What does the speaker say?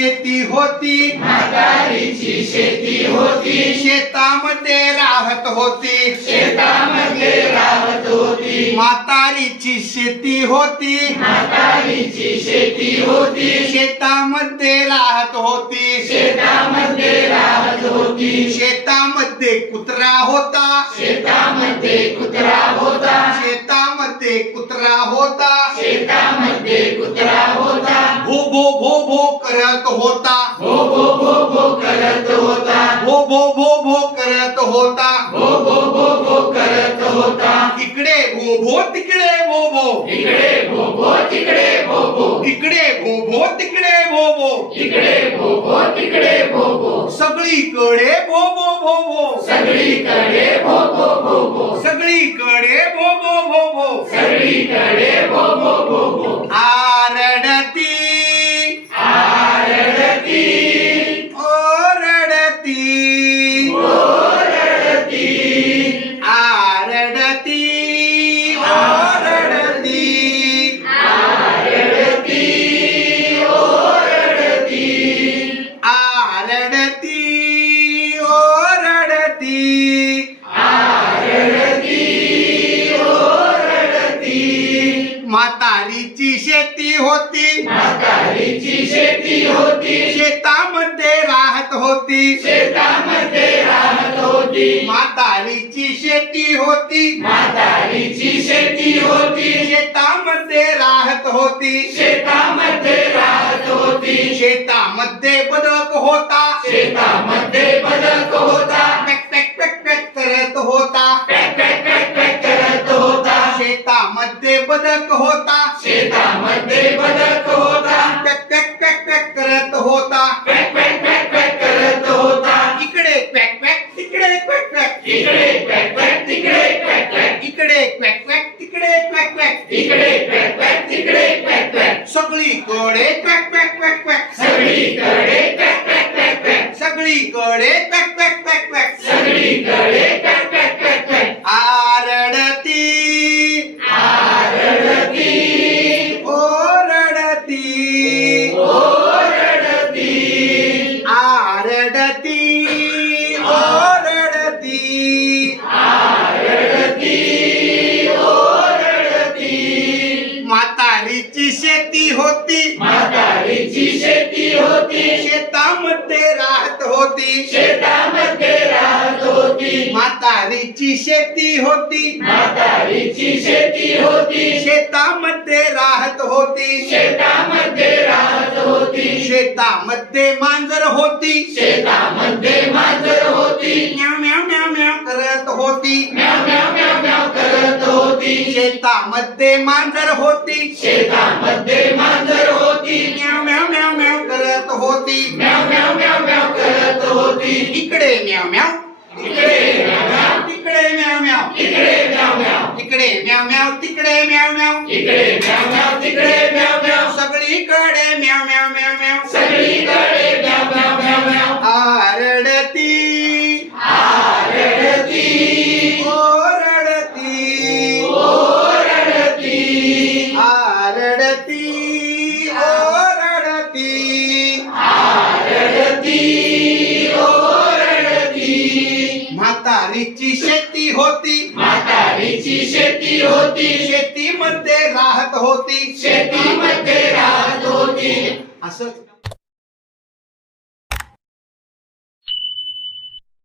शेती होती. म्हातारीची शेती होती. शेतामध्ये राहत होती. शेतामध्ये राहत होती. म्हातारीची शेती होती. म्हातारीची शेती होती. शेतामध्ये राहत होती. शेतामध्ये राहत होती. शेतामध्ये कुत्रा होता. शेतामध्ये कुत्रा होता. शेतामध्ये कुत्रा होता. शेतामध्ये कुत्रा होता. भो भो भो वो करत होता भो भो भो वो करत होता भो भो भो वो करत होता भो भो भो वो करत होता इकडे भो भो तिकडे भो भो इकडे भो भो तिकडे भो भो इकडे भो भो तिकडे भो भो इकडे भो भो तिकडे भो भो सगड़ी कड़े भो भो भो भो वो कड़े भो भो भो भो वो कड़े भो भो भो भो वो सगळीकडे भो भो भो भो आ म्हातारीची शेती होती. म्हातारीची शेती होती. शेतामध्ये राहत होती. शेतामध्ये राहत होती. म्हातारीची शेती होती. म्हातारीची शेती होती. शेतामध्ये राहत होती. शेतामध्ये राहत होती. शेतामध्ये बदक होता. शेतामध्ये बदक होता. शेतामध्ये बदक होता शेतामध्ये बदक होता पॅक पॅक पॅक पॅक करत होता पॅक पॅक पॅक पॅक करत होता इकडे पॅक पॅक तिकडे पॅक पॅक इकडे पॅक पॅक तिकडे पॅक पॅक इकडे पॅक पॅक तिकडे पॅक पॅक इकडे पॅक पॅक तिकडे पॅक पॅक सगळीकडे पॅक पॅक पॅक पॅक सगळीकडे पॅक पॅक पॅक पॅक सगळीकडे पॅक पॅक पॅक पॅक सगळीकडे पॅक म्हातारीची शेती होती म्हातारीची शेती होती. शेतामध्ये राहत होती होती म्हातारीची शेती होती. म्हातारीची शेती होती. शेतामध्ये राहत होती. शेतामध्ये राहत होती. शेतामध्ये मांजर होती. शेतामध्ये मांजर होती. म्याव म्याव म्याव म्याव करत होती. म्याव म्याव म्याव म्याव करत होती. शेतामध्ये मांजर होती. शेतामध्ये मांजर होती. म्याव म्याव म्याव म्याव करत होती. म्याव म्याव म्याव म्याव करत होती. इकडे म्याव म्याव. इकडे म्याव तिकडे म्याव म्याव इकडे म्याव म्याव इकडे म्याव म्याव तिकडे म्याव म्याव इकडे म्याव म्याव तिकडे म्याव म्याव सगळीकडे म्याव म्याव म्याव म्याव सगळीकडे म्याव म्याव म्याव म्याव आरडती. आरडती. ओरडती. ओरडती. आरडती. म्हातारीची शेती होती. म्हातारीची शेती होती. शेतीमध्ये राहत होती. शेतीमध्ये राहत होती. असं